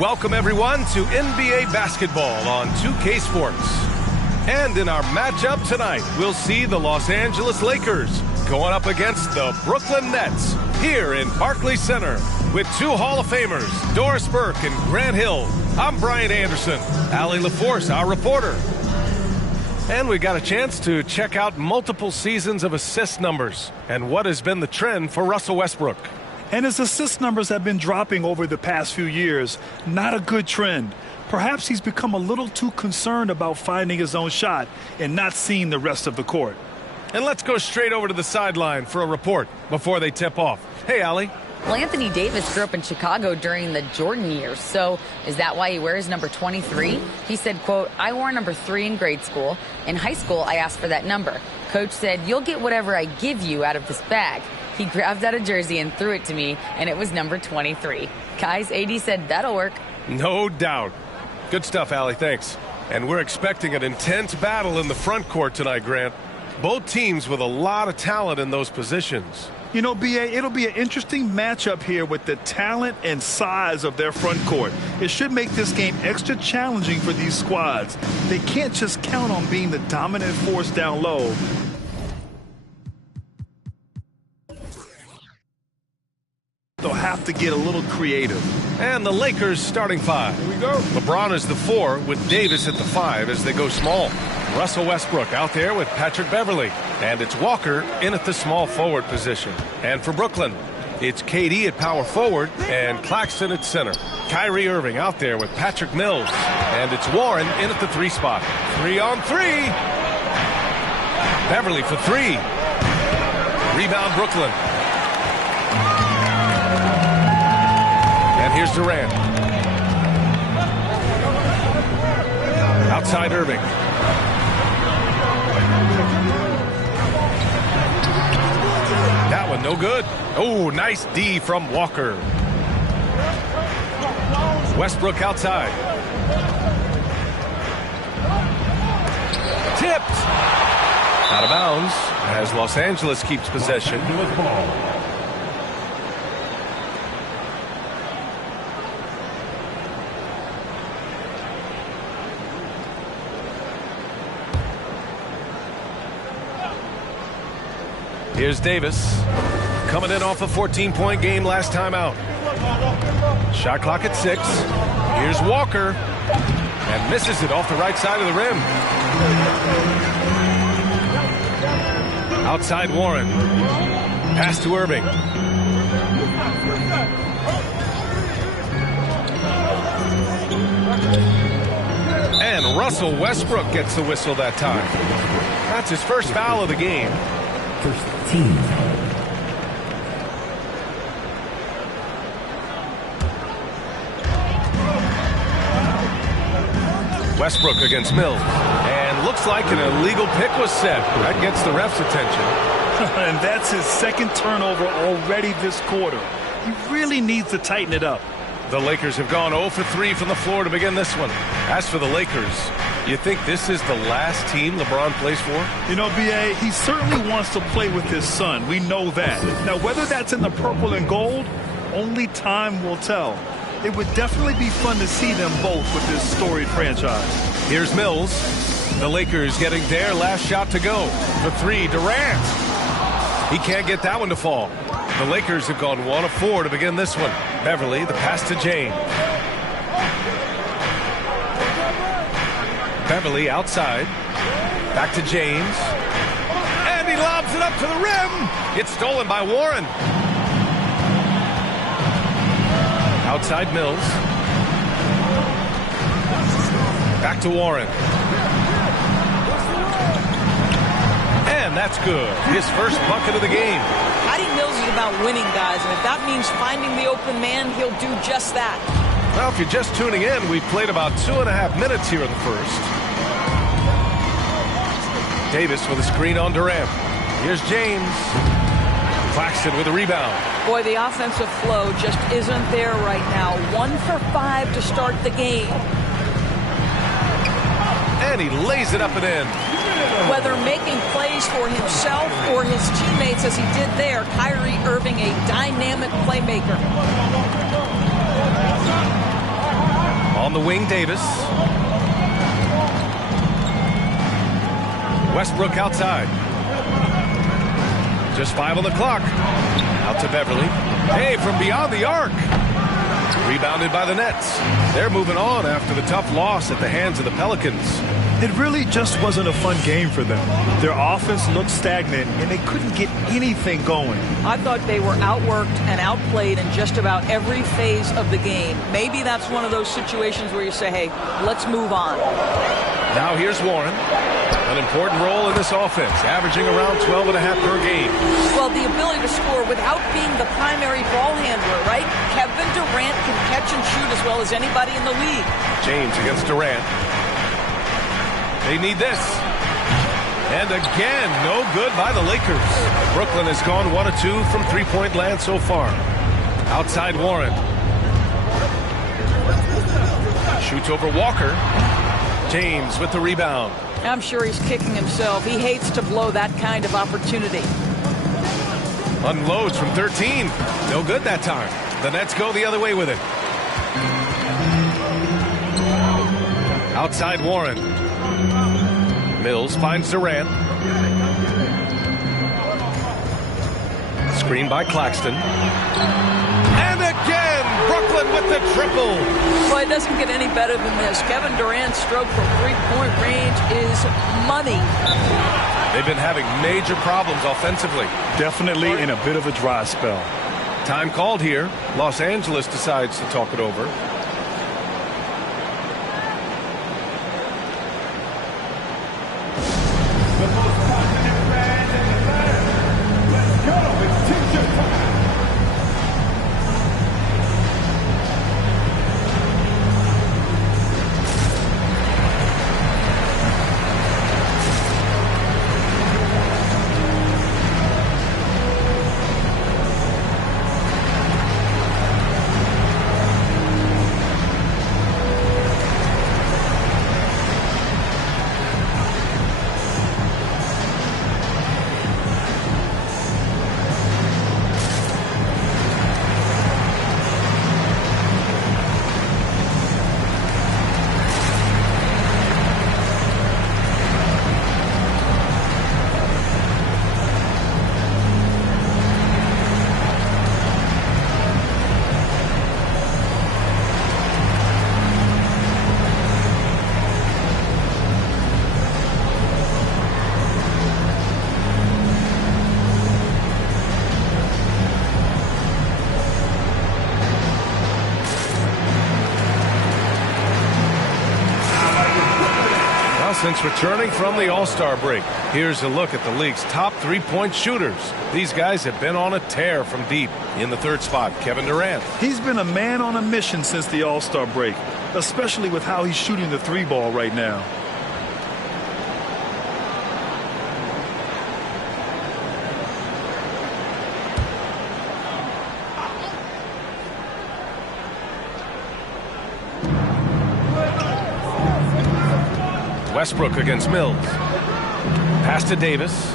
Welcome, everyone, to NBA basketball on 2K Sports. And in our matchup tonight, we'll see the Los Angeles Lakers going up against the Brooklyn Nets here in Barclays Center with two Hall of Famers, Doris Burke and Grant Hill. I'm Brian Anderson, Allie LaForce, our reporter. And we got a chance to check out multiple seasons of assist numbers and what has been the trend for Russell Westbrook. And his assist numbers have been dropping over the past few years. Not a good trend. Perhaps he's become a little too concerned about finding his own shot and not seeing the rest of the court. And let's go straight over to the sideline for a report before they tip off. Hey, Allie. Well, Anthony Davis grew up in Chicago during the Jordan years, so is that why he wears number 23? He said, quote, "I wore number 3 in grade school. In high school, I asked for that number. Coach said, you'll get whatever I give you out of this bag. He grabbed out a jersey and threw it to me, and it was number 23. Guys, AD said that'll work." No doubt. Good stuff, Allie. Thanks. And we're expecting an intense battle in the front court tonight, Grant. Both teams with a lot of talent in those positions. You know, B.A., it'll be an interesting matchup here with the talent and size of their front court. It should make this game extra challenging for these squads. They can't just count on being the dominant force down low. They'll have to get a little creative. And the Lakers starting 5. Here we go. LeBron is the 4 with Davis at the 5 as they go small. Russell Westbrook out there with Patrick Beverley. And it's Walker in at the small forward position. And for Brooklyn, it's KD at power forward and Claxton at center. Kyrie Irving out there with Patrick Mills. And it's Warren in at the 3 spot. 3-on-3. Beverley for 3. Rebound Brooklyn. And here's Durant. Outside Irving. That one no good. Oh, nice D from Walker. Westbrook outside. Tipped. Out of bounds as Los Angeles keeps possession. Here's Davis, coming in off a 14-point game last time out. Shot clock at 6. Here's Walker, and misses it off the right side of the rim. Outside Warren. Pass to Irving. And Russell Westbrook gets the whistle that time. That's his first foul of the game. First team. Westbrook against Mills. And looks like an illegal pick was set. That gets the ref's attention. And that's his second turnover already this quarter. He really needs to tighten it up. The Lakers have gone 0 for 3 from the floor to begin this one. As for the Lakers, you think this is the last team LeBron plays for? You know, B.A., he certainly wants to play with his son. We know that. Now, whether that's in the purple and gold, only time will tell. It would definitely be fun to see them both with this storied franchise. Here's Mills. The Lakers getting their last shot to go. For 3, Durant. He can't get that one to fall. The Lakers have gone 1 of 4 to begin this one. Beverley, the pass to James. Beverley outside. Back to James. And he lobs it up to the rim. It's stolen by Warren. Outside Mills. Back to Warren. And that's good. His first bucket of the game. Patty Mills is about winning, guys, and if that means finding the open man, he'll do just that. Well, if you're just tuning in, we've played about 2.5 minutes here in the first. Davis with a screen on Durant. Here's James. Claxton with a rebound. Boy, the offensive flow just isn't there right now. 1 for 5 to start the game. And he lays it up and in. Whether making plays for himself or his teammates as he did there, Kyrie Irving, a dynamic playmaker. On the wing, Davis. Westbrook outside. Just 5 on the clock. Out to Beverly. Hey, from beyond the arc. Rebounded by the Nets. They're moving on after the tough loss at the hands of the Pelicans. It really just wasn't a fun game for them. Their offense looked stagnant, and they couldn't get anything going. I thought they were outworked and outplayed in just about every phase of the game. Maybe that's one of those situations where you say, hey, let's move on. Now here's Warren. An important role in this offense, averaging around 12.5 per game. Well, the ability to score without being the primary ball handler, right? Kevin Durant can catch and shoot as well as anybody in the league. James against Durant. They need this. And again, no good by the Lakers. Brooklyn has gone 1 of 2 from three-point land so far. Outside Warren. Shoots over Walker. James with the rebound. I'm sure he's kicking himself. He hates to blow that kind of opportunity. Unloads from 13. No good that time. The Nets go the other way with it. Outside Warren. Mills finds Durant. Screen by Claxton. And again, Brooklyn with the triple. Well, it doesn't get any better than this. Kevin Durant's stroke from three-point range is money. They've been having major problems offensively. Definitely in a bit of a dry spell. Time called here. Los Angeles decides to talk it over. Since returning from the All-Star break, here's a look at the league's top three-point shooters. These guys have been on a tear from deep. In the third spot, Kevin Durant. He's been a man on a mission since the All-Star break, especially with how he's shooting the three ball right now. Westbrook against Mills. Pass to Davis.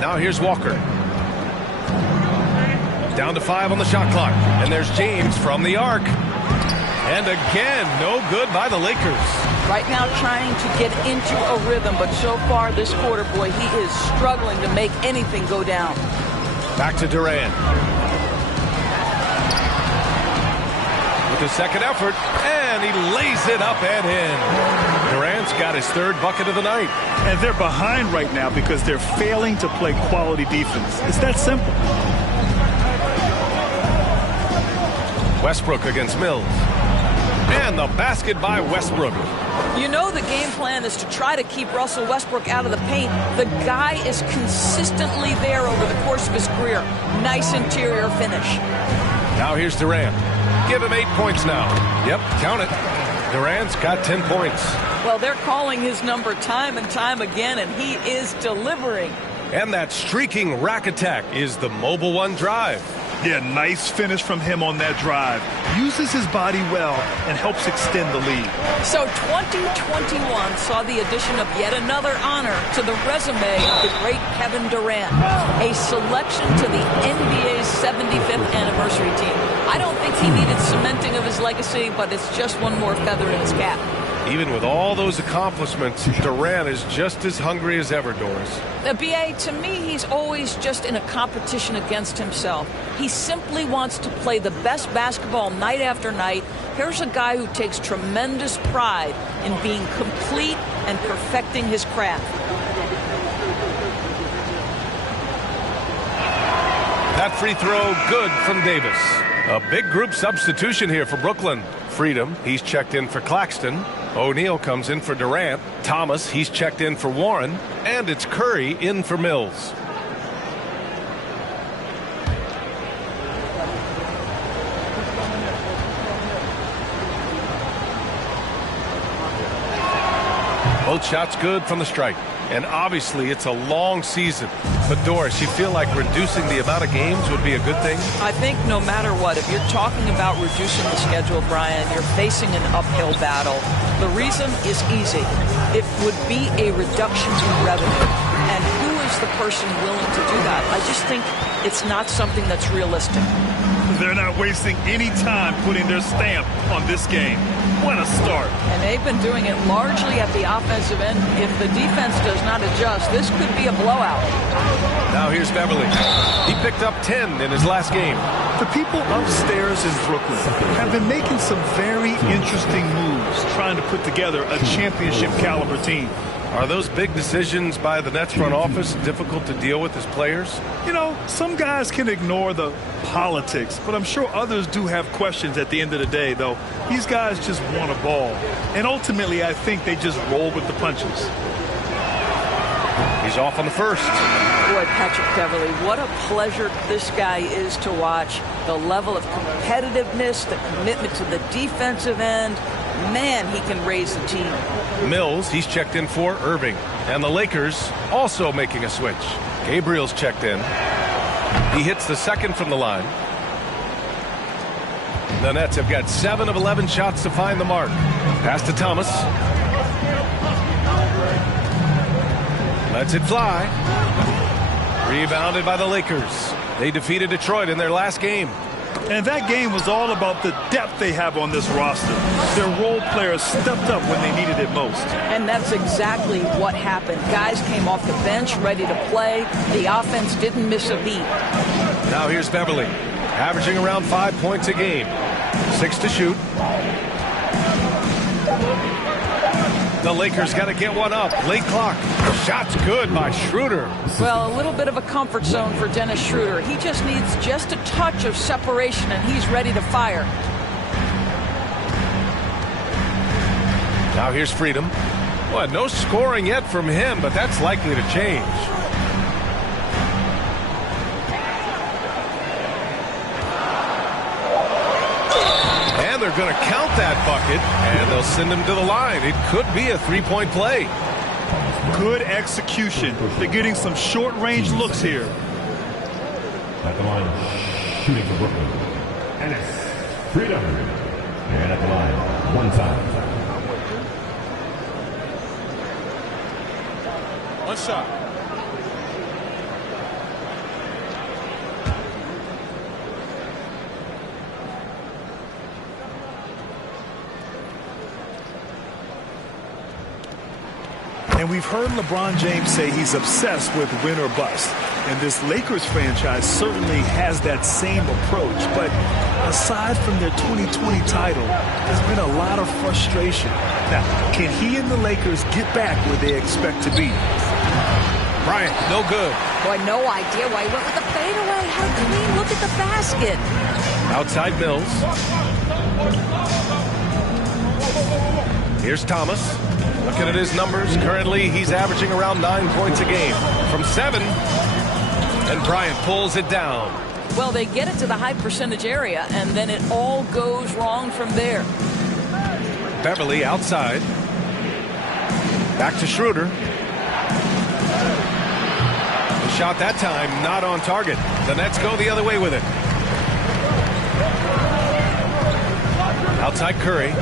Now here's Walker. Down to 5 on the shot clock. And there's James from the arc. And again, no good by the Lakers. Right now trying to get into a rhythm, but so far this quarter, boy, he is struggling to make anything go down. Back to Durant. With his second effort, and he lays it up and in. Durant's got his third bucket of the night. And they're behind right now because they're failing to play quality defense. It's that simple. Westbrook against Mills. And the basket by Westbrook. You know the game plan is to try to keep Russell Westbrook out of the paint. The guy is consistently there over the course of his career. Nice interior finish. Now here's Durant. Give him 8 points now. Yep, count it. Durant's got 10 points. Well, they're calling his number time and time again, and he is delivering. And that streaking rack attack is the Mobile One drive. Yeah, nice finish from him on that drive. Uses his body well and helps extend the lead. So 2021 saw the addition of yet another honor to the resume of the great Kevin Durant. A selection to the NBA's 75th anniversary team. I don't think he needed cementing of his legacy, but it's just one more feather in his cap. Even with all those accomplishments, Durant is just as hungry as ever, Doris. B.A., to me, he's always just in a competition against himself. He simply wants to play the best basketball night after night. Here's a guy who takes tremendous pride in being complete and perfecting his craft. That free throw good from Davis. A big group substitution here for Brooklyn. Freedom, he's checked in for Claxton. O'Neal comes in for Durant. Thomas, he's checked in for Warren. And it's Curry in for Mills. Both shots good from the stripe. And obviously it's a long season. But Doris, you feel like reducing the amount of games would be a good thing? I think no matter what, if you're talking about reducing the schedule, Brian, you're facing an uphill battle. The reason is easy. It would be a reduction in revenue. And who is the person willing to do that? I just think it's not something that's realistic. They're not wasting any time putting their stamp on this game. What a start. And they've been doing it largely at the offensive end. If the defense does not adjust, this could be a blowout. Now here's Beverly. He picked up 10 in his last game. The people upstairs in Brooklyn have been making some very interesting moves, trying to put together a championship caliber team. Are those big decisions by the Nets front office difficult to deal with as players? You know, some guys can ignore the politics, but I'm sure others do have questions at the end of the day, though. These guys just want a ball. And ultimately, I think they just roll with the punches. He's off on the first. Boy, Patrick Beverly, what a pleasure this guy is to watch. The level of competitiveness, the commitment to the defensive end. Man, he can raise the team. Mills, he's checked in for Irving. And the Lakers also making a switch. Gabriel's checked in. He hits the second from the line. The Nets have got 7 of 11 shots to find the mark. Pass to Thomas. Lets it fly. Rebounded by the Lakers. They defeated Detroit in their last game. And that game was all about the depth they have on this roster. Their role players stepped up when they needed it most. And that's exactly what happened. Guys came off the bench ready to play. The offense didn't miss a beat. Now here's Beverly, averaging around 5 points a game. 6 to shoot. The Lakers got to get one up. Late clock. Shot's good by Schroeder. Well, a little bit of a comfort zone for Dennis Schroeder. He just needs just a touch of separation, and he's ready to fire. Now here's Freedom. Well, no scoring yet from him, but that's likely to change. And they're going to count that bucket, and they'll send him to the line. It could be a three-point play. Good execution. They're getting some short-range looks here. At the line, shooting for Brooklyn. And it's Freedom. And at the line, one time. One shot. And we've heard LeBron James say he's obsessed with win or bust. And this Lakers franchise certainly has that same approach. But aside from their 2020 title, there's been a lot of frustration. Now, can he and the Lakers get back where they expect to be? Bryant, no good. Boy, no idea why he went with the fadeaway. How clean. Look at the basket. Outside Mills. Here's Thomas. Looking at his numbers, currently he's averaging around 9 points a game from 7. And Bryant pulls it down. Well, they get it to the high percentage area, and then it all goes wrong from there. Beverly outside. Back to Schroeder. The shot that time not on target. The Nets go the other way with it. Outside Curry.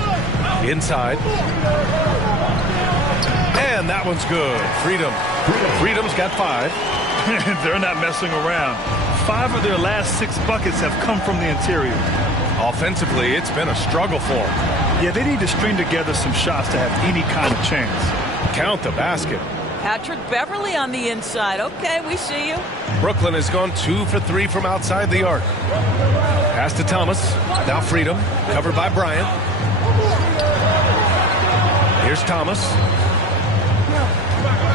Inside. And that one's good. Freedom. Freedom's got 5. They're not messing around. 5 of their last 6 buckets have come from the interior. Offensively, it's been a struggle for them. Yeah, they need to string together some shots to have any kind of chance. Count the basket. Patrick Beverly on the inside. Okay, we see you. Brooklyn has gone 2 for 3 from outside the arc. Pass to Thomas. Now Freedom, covered by Bryant. Here's Thomas.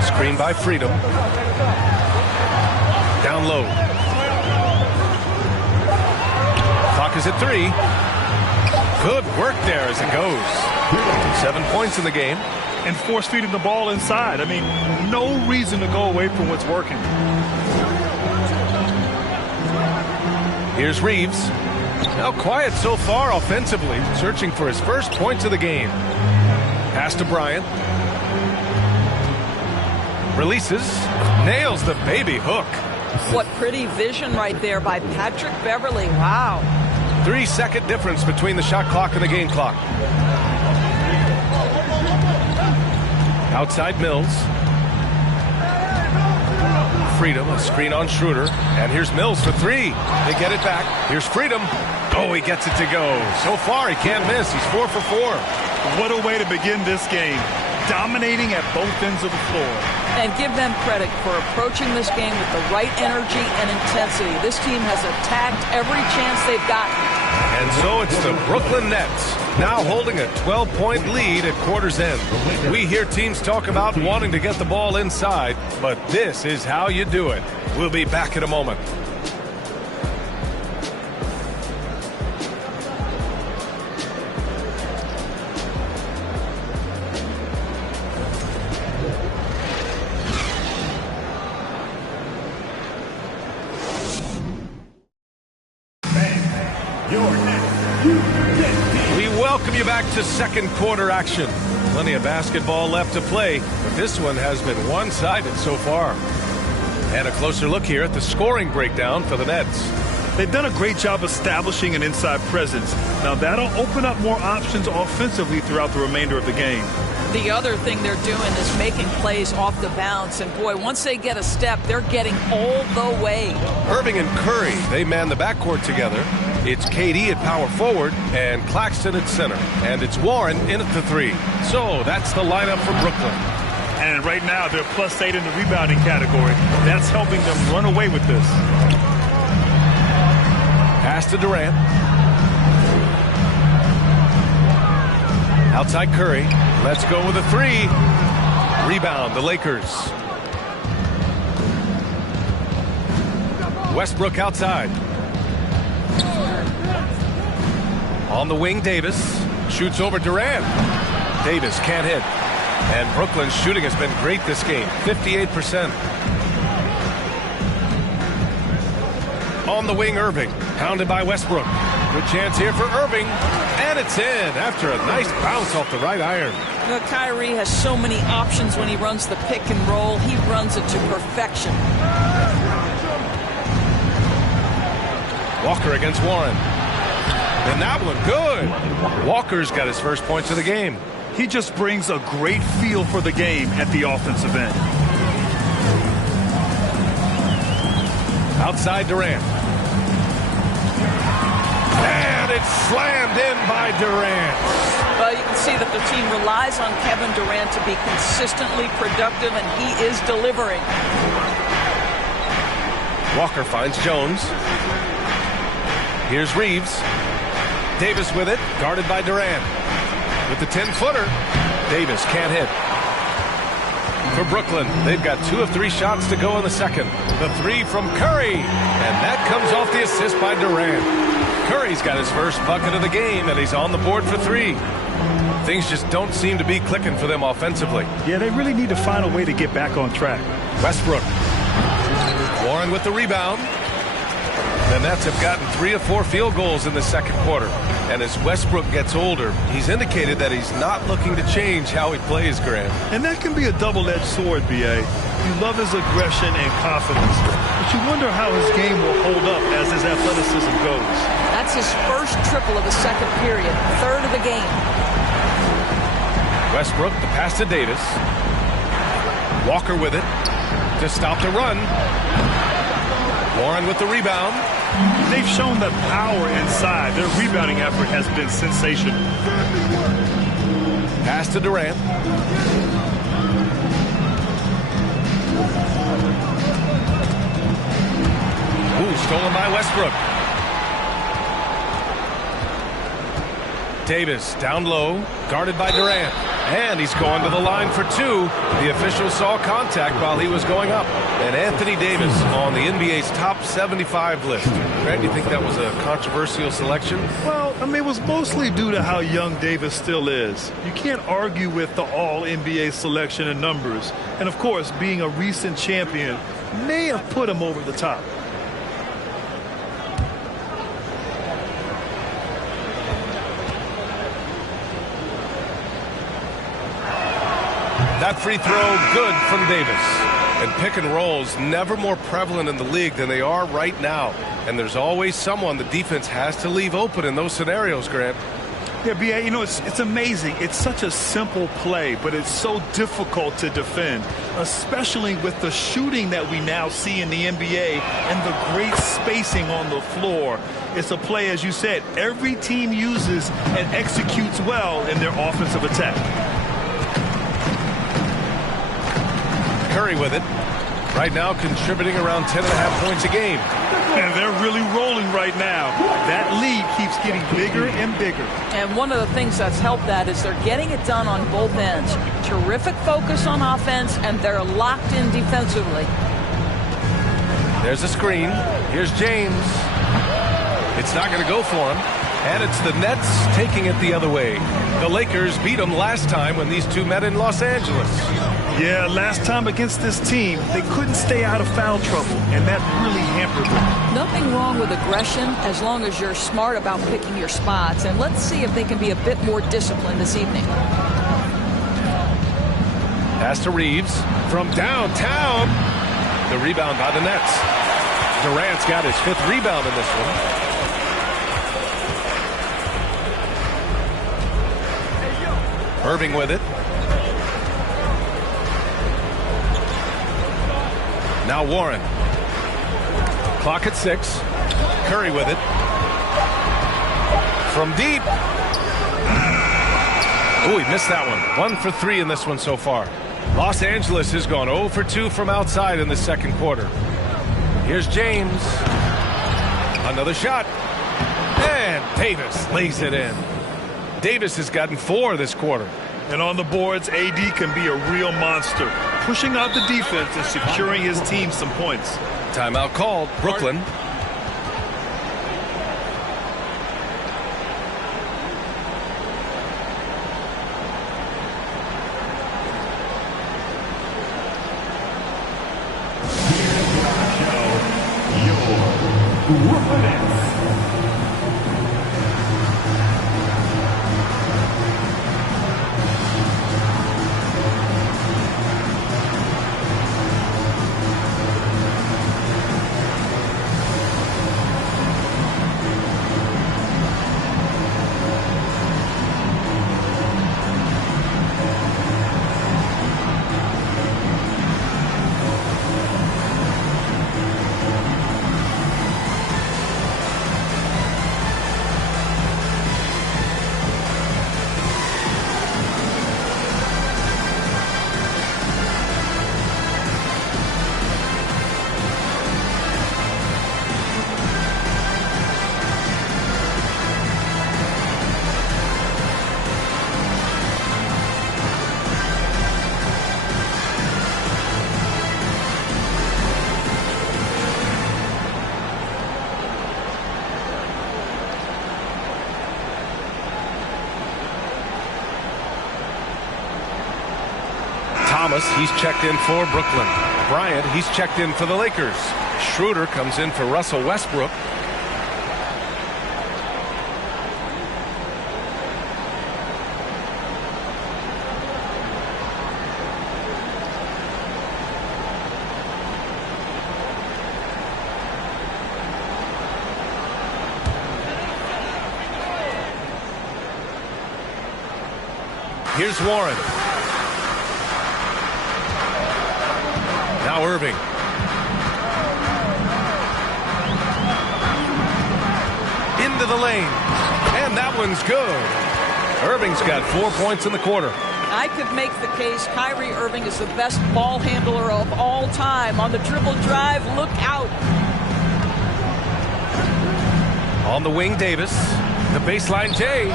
Screen by Freedom. Down low. Clock is at 3. Good work there as it goes. 7 points in the game. And force feeding the ball inside. I mean, no reason to go away from what's working. Here's Reeves. Now quiet so far offensively, searching for his first points of the game. Pass to Bryant. Releases. Nails the baby hook. What pretty vision right there by Patrick Beverly. Wow. 3-second difference between the shot clock and the game clock. Outside Mills. Freedom, a screen on Schroeder. And here's Mills for 3. They get it back. Here's Freedom. Oh, he gets it to go. So far, he can't miss. He's 4 for 4. What a way to begin this game. Dominating at both ends of the floor. And give them credit for approaching this game with the right energy and intensity. This team has attacked every chance they've gotten. And so it's the Brooklyn Nets, now holding a 12-point lead at quarter's end. We hear teams talk about wanting to get the ball inside, but this is how you do it. We'll be back in a moment. We welcome you back to second quarter action. Plenty of basketball left to play, but this one has been one-sided so far. And a closer look here at the scoring breakdown for the Nets. They've done a great job establishing an inside presence. Now that'll open up more options offensively throughout the remainder of the game. The other thing they're doing is making plays off the bounce. And boy, once they get a step, they're getting all the way. Irving and Curry, they man the backcourt together. It's KD at power forward and Claxton at center. And it's Warren in at the 3. So that's the lineup for Brooklyn. And right now they're +8 in the rebounding category. That's helping them run away with this. Pass to Durant. Outside Curry. Let's go with a 3. Rebound, the Lakers. Westbrook outside. On the wing, Davis. Shoots over Durant. Davis can't hit. And Brooklyn's shooting has been great this game. 58%. On the wing, Irving. Pounded by Westbrook. Good chance here for Irving. And it's in after a nice bounce off the right iron. You know, Kyrie has so many options when he runs the pick and roll. He runs it to perfection. Walker against Warren. And that one good. Walker's got his first points of the game. He just brings a great feel for the game at the offensive end. Outside Durant. And it's slammed in by Durant. Well, you can see that the team relies on Kevin Durant to be consistently productive, and he is delivering. Walker finds Jones. Here's Reeves. Davis with it, guarded by Durant. With the 10-footer, Davis can't hit. For Brooklyn, they've got 2 of 3 shots to go in the second. The 3 from Curry, and that comes off the assist by Durant. Curry's got his first bucket of the game, and he's on the board for 3. Things just don't seem to be clicking for them offensively. Yeah, they really need to find a way to get back on track. Westbrook. Warren with the rebound. The Nets have gotten 3 of 4 field goals in the second quarter. And as Westbrook gets older, he's indicated that he's not looking to change how he plays, Graham. And that can be a double-edged sword, B.A. You love his aggression and confidence, but you wonder how his game will hold up as his athleticism goes. That's his first triple of the second period, third of the game. Westbrook, the pass to Davis. Walker with it to stop the run. Warren with the rebound. They've shown the power inside. Their rebounding effort has been sensational. Pass to Durant. Ooh, stolen by Westbrook. Davis down low, guarded by Durant. And he's going to the line for two. The official saw contact while he was going up. And Anthony Davis on the NBA's top 75 list. Grant, you think that was a controversial selection? Well, I mean, it was mostly due to how young Davis still is. You can't argue with the all-NBA selection and numbers. And, of course, being a recent champion may have put him over the top. That free throw good from Davis. And pick and rolls never more prevalent in the league than they are right now. And there's always someone the defense has to leave open in those scenarios, Grant. Yeah, B.A., you know, it's amazing. It's such a simple play, but it's so difficult to defend, especially with the shooting that we now see in the NBA and the great spacing on the floor. It's a play, as you said, every team uses and executes well in their offensive attack. Curry with it. Right now contributing around 10.5 points a game. And they're really rolling right now. That lead keeps getting bigger and bigger. And one of the things that's helped that is they're getting it done on both ends. Terrific focus on offense, and they're locked in defensively. There's a screen. Here's James. It's not going to go for him. And it's the Nets taking it the other way. The Lakers beat them last time when these two met in Los Angeles. Yeah, last time against this team, they couldn't stay out of foul trouble, and that really hampered them. Nothing wrong with aggression as long as you're smart about picking your spots. And let's see if they can be a bit more disciplined this evening. Pass to Reeves from downtown. The rebound by the Nets. Durant's got his 5th rebound in this one. Irving with it. Now Warren. Clock at 6. Curry with it. From deep. Oh, he missed that one. 1 for 3 in this one so far. Los Angeles has gone 0 for 2 from outside in the second quarter. Here's James. Another shot. And Davis lays it in. Davis has gotten 4 this quarter. And on the boards, AD can be a real monster, pushing out the defense and securing his team some points. Timeout called. Brooklyn. Thomas, he's checked in for Brooklyn. Bryant, he's checked in for the Lakers. Schroeder comes in for Russell Westbrook. Here's Warren. Now Irving. the lane. And that one's good. Irving's got 4 points in the quarter. I could make the case Kyrie Irving is the best ball handler of all time. On the dribble drive, look out. On the wing, Davis. The baseline, Jay.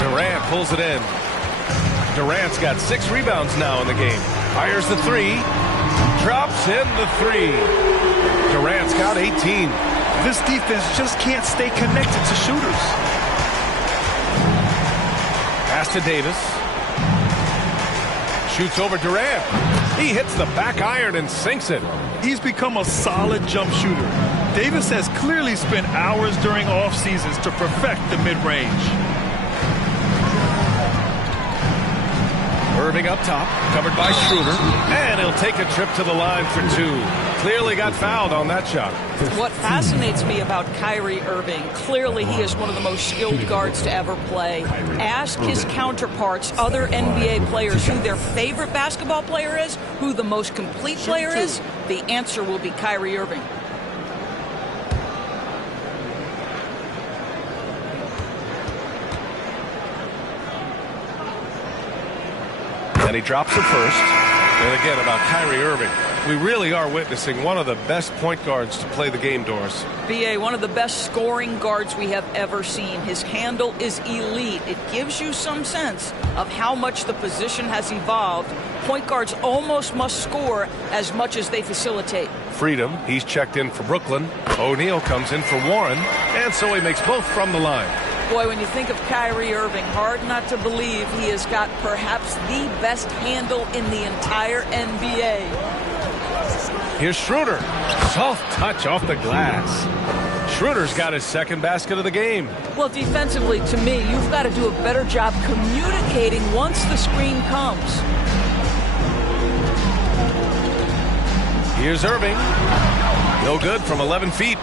Durant pulls it in. Durant's got 6 rebounds now in the game. Fires the 3. Drops in the 3. Durant's got 18. This defense just can't stay connected to shooters. Pass to Davis. Shoots over Durant. He hits the back iron and sinks it. He's become a solid jump shooter. Davis has clearly spent hours during off seasons to perfect the mid-range. Irving up top, covered by Schroeder, and he'll take a trip to the line for 2. Clearly got fouled on that shot. What fascinates me about Kyrie Irving, clearly he is one of the most skilled guards to ever play. Ask his counterparts, other NBA players, who their favorite basketball player is, who the most complete player is. The answer will be Kyrie Irving. And he drops it first. And again, about Kyrie Irving, we really are witnessing one of the best point guards to play the game, Doris. B.A., one of the best scoring guards we have ever seen. His handle is elite. It gives you some sense of how much the position has evolved. Point guards almost must score as much as they facilitate. Freedom, he's checked in for Brooklyn. O'Neal comes in for Warren, and so he makes both from the line. Boy, when you think of Kyrie Irving, hard not to believe he has got perhaps the best handle in the entire NBA. Here's Schroeder. Soft touch off the glass. Schroeder's got his second basket of the game. Well, defensively, to me, you've got to do a better job communicating once the screen comes. Here's Irving. No good from 11 feet.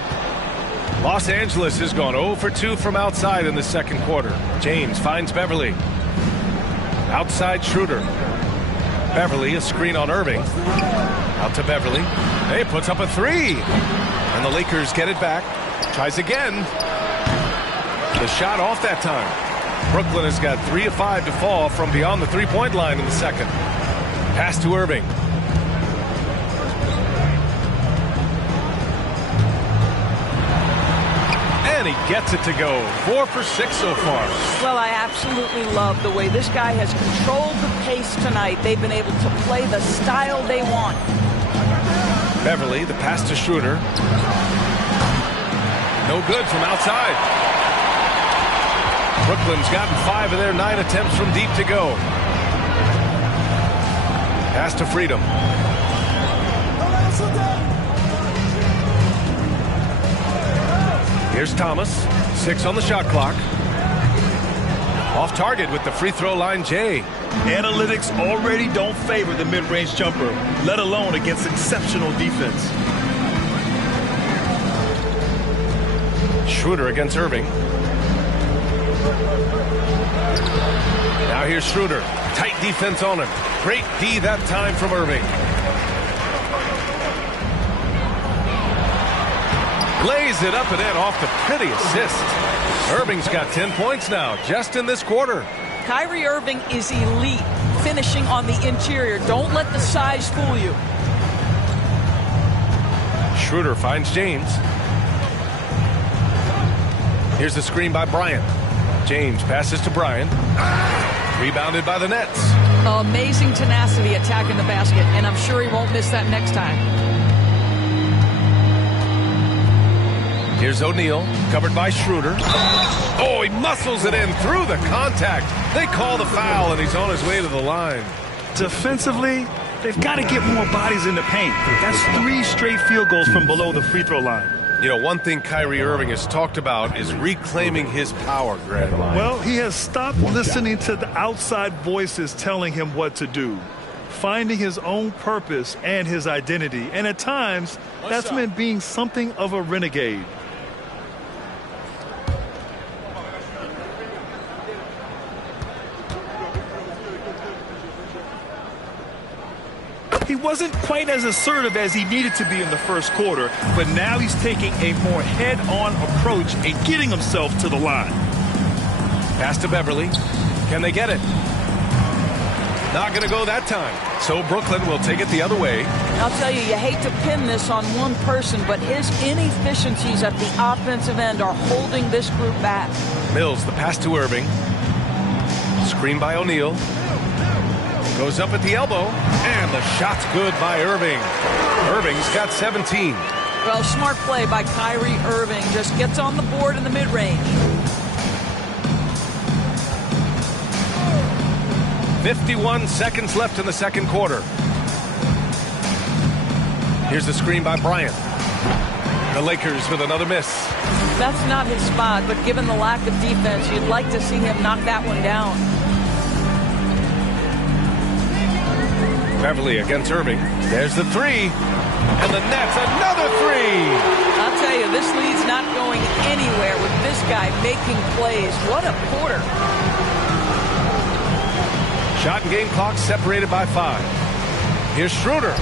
Los Angeles has gone 0 for 2 from outside in the second quarter. James finds Beverly. Outside Schroeder. Beverly, a screen on Irving. Out to Beverly. He puts up a 3. And the Lakers get it back. Tries again. The shot off that time. Brooklyn has got 3 of 5 to fall from beyond the three-point line in the second. Pass to Irving. And he gets it to go. 4 for 6 so far. Well, I absolutely love the way this guy has controlled the pace tonight. They've been able to play the style they want. Beverly, the pass to Schroeder. No good from outside. Brooklyn's gotten 5 of their 9 attempts from deep to go. Pass to Freedom. Here's Thomas. 6 on the shot clock. Off target with the free throw line, Jay. Analytics already don't favor the mid-range jumper, let alone against exceptional defense. Schroeder against Irving. Now here's Schroeder. Tight defense on him. Great D that time from Irving. Lays it up and in off the pretty assist. Irving's got 10 points now, just in this quarter. Kyrie Irving is elite, finishing on the interior. Don't let the size fool you. Schroeder finds James. Here's the screen by Bryant. James passes to Bryant. Rebounded by the Nets. Amazing tenacity attacking the basket, and I'm sure he won't miss that next time. Here's O'Neal, covered by Schroeder. Oh, he muscles it in through the contact. They call the foul, and he's on his way to the line. Defensively, they've got to get more bodies in the paint. That's 3 straight field goals from below the free throw line. You know, one thing Kyrie Irving has talked about is reclaiming his power, Greg. Well, he has stopped listening to the outside voices telling him what to do, finding his own purpose and his identity. And at times, that's meant being something of a renegade. He He wasn't quite as assertive as he needed to be in the first quarter, but now he's taking a more head-on approach and getting himself to the line. Pass to Beverly. Can they get it? Not going to go that time. So Brooklyn will take it the other way. I'll tell you, you hate to pin this on one person, but his inefficiencies at the offensive end are holding this group back. Mills, the pass to Irving. Screen by O'Neal. Goes up at the elbow, and the shot's good by Irving. Irving's got 17. Well, smart play by Kyrie Irving. Just gets on the board in the mid-range. 51 seconds left in the second quarter. Here's the screen by Bryant. The Lakers with another miss. That's not his spot, but given the lack of defense, you'd like to see him knock that one down. Beverly against Irving. There's the three. And the Nets, another three. I'll tell you, this lead's not going anywhere with this guy making plays. What a quarter. Shot and game clock separated by 5. Here's Schroeder.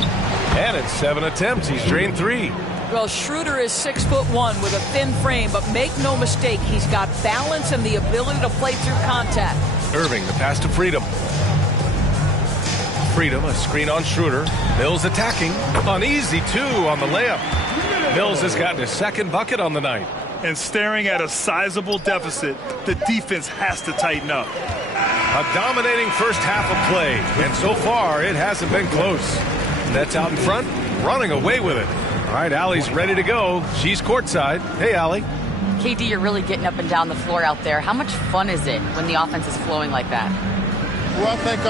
And in 7 attempts, he's drained 3. Well, Schroeder is 6'1" with a thin frame, but make no mistake, he's got balance and the ability to play through contact. Irving, the pass to Freedom. Freedom, a screen on Schroeder. Mills attacking. An easy 2 on the layup. Mills has gotten his second bucket on the night. And staring at a sizable deficit, the defense has to tighten up. A dominating first half of play, and so far it hasn't been close. Nets out in front, running away with it. All right, Allie's ready to go. She's courtside. Hey, Allie. KD, you're really getting up and down the floor out there. How much fun is it when the offense is flowing like that? Well, I think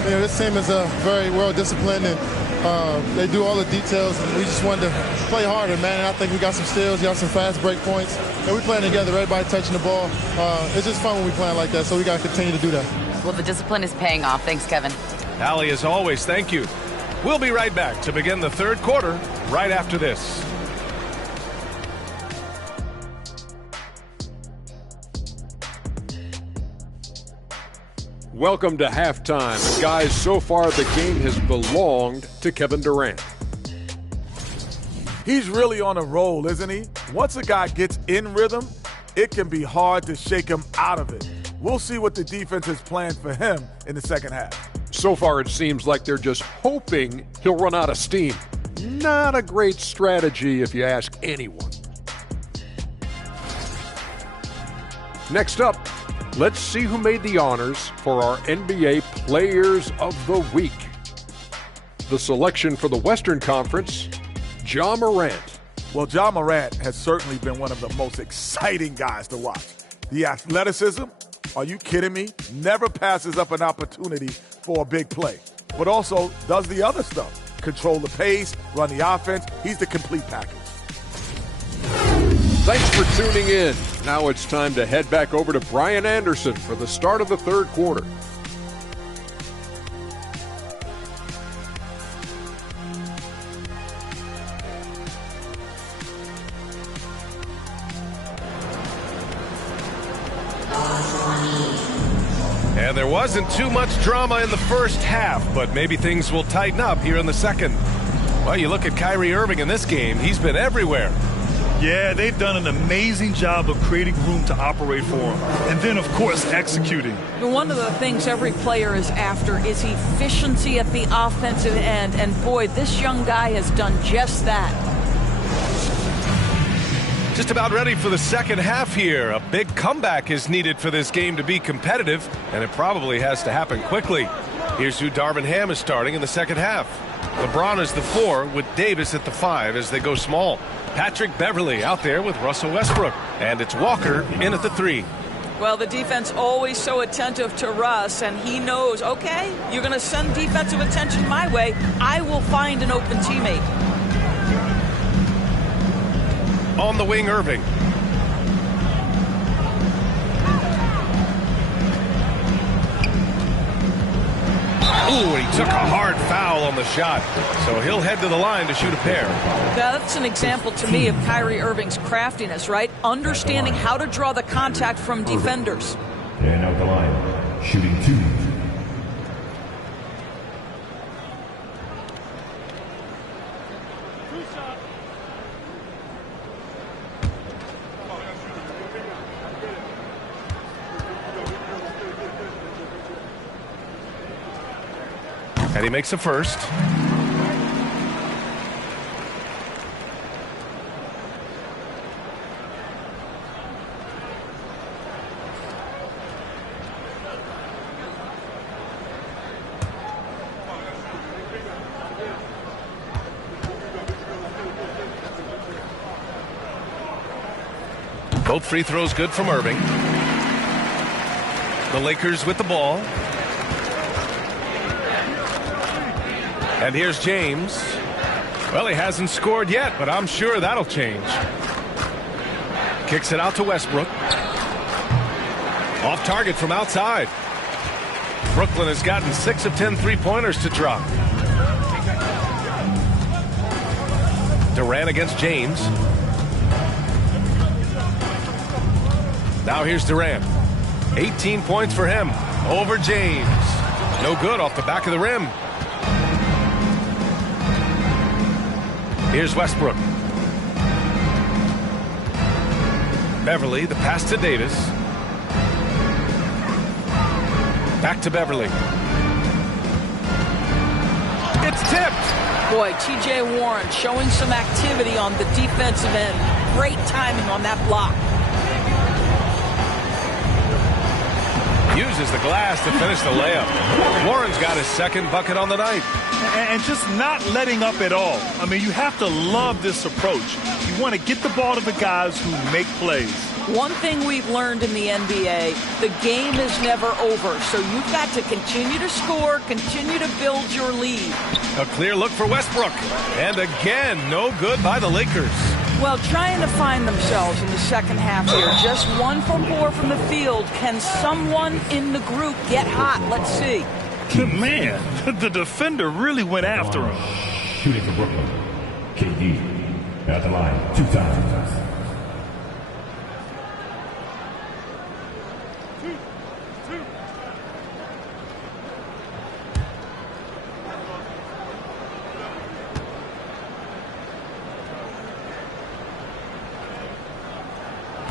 this team is very well disciplined, and they do all the details. And we just wanted to play harder, man. And I think we got some steals, got some fast break points, and we playing together. Everybody touching the ball. It's just fun when we playing like that. So we got to continue to do that. Well, the discipline is paying off. Thanks, Kevin. Allie, as always, thank you. We'll be right back to begin the third quarter right after this. Welcome to halftime. And guys, so far the game has belonged to Kevin Durant. He's really on a roll, isn't he? Once a guy gets in rhythm, it can be hard to shake him out of it. We'll see what the defense has planned for him in the second half. So far it seems like they're just hoping he'll run out of steam. Not a great strategy if you ask anyone. Next up, let's see who made the honors for our NBA Players of the Week. The selection for the Western Conference, Ja Morant. Well, Ja Morant has certainly been one of the most exciting guys to watch. The athleticism, are you kidding me? Never passes up an opportunity for a big play, but also does the other stuff. Control the pace, run the offense. He's the complete package. Thanks for tuning in. Now it's time to head back over to Brian Anderson for the start of the third quarter. And there wasn't too much drama in the first half, but maybe things will tighten up here in the second. Well, you look at Kyrie Irving in this game, he's been everywhere. Yeah, they've done an amazing job of creating room to operate for him. And then, of course, executing. One of the things every player is after is efficiency at the offensive end. And boy, this young guy has done just that. Just about ready for the second half here. A big comeback is needed for this game to be competitive, and it probably has to happen quickly. Here's who Darvin Ham is starting in the second half. LeBron is the 4 with Davis at the 5 as they go small. Patrick Beverly out there with Russell Westbrook. And it's Walker in at the 3. Well, the defense always so attentive to Russ, and he knows, okay, you're going to send defensive attention my way. I will find an open teammate. On the wing, Irving. Ooh, he took a hard foul on the shot. So he'll head to the line to shoot a pair. That's an example to me of Kyrie Irving's craftiness, right? Understanding how to draw the contact from defenders. And out the line, shooting 2. And he makes a first. Both free throws good from Irving. The Lakers with the ball. And here's James. Well, he hasn't scored yet, but I'm sure that'll change. Kicks it out to Westbrook. Off target from outside. Brooklyn has gotten 6 of 10 three-pointers to drop. Durant against James. Now here's Durant. 18 points for him over James. No good off the back of the rim. Here's Westbrook. Beverly, the pass to Davis. Back to Beverly. It's tipped. Boy, T.J. Warren showing some activity on the defensive end. Great timing on that block. Uses the glass to finish the layup. Warren's got his second bucket on the night. And just not letting up at all. I mean, you have to love this approach. You want to get the ball to the guys who make plays. One thing we've learned in the NBA, the game is never over. So you've got to continue to score, continue to build your lead. A clear look for Westbrook. And again, no good by the Lakers. Well, trying to find themselves in the second half here. Just 1 for 4 from the field. Can someone in the group get hot? Let's see. Man, the defender really went after him. Shooting for Brooklyn. KD at the line 2 times.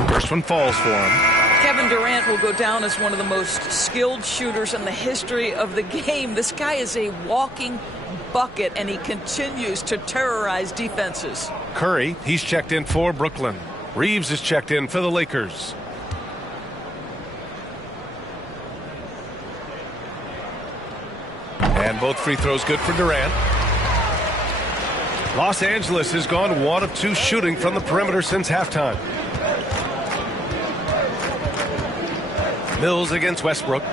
First one falls for him. Kevin Durant will go down as one of the most skilled shooters in the history of the game. This guy is a walking bucket, and he continues to terrorize defenses. Curry, he's checked in for Brooklyn. Reeves is checked in for the Lakers. And both free throws good for Durant. Los Angeles has gone 1 of 2 shooting from the perimeter since halftime. Mills against Westbrook.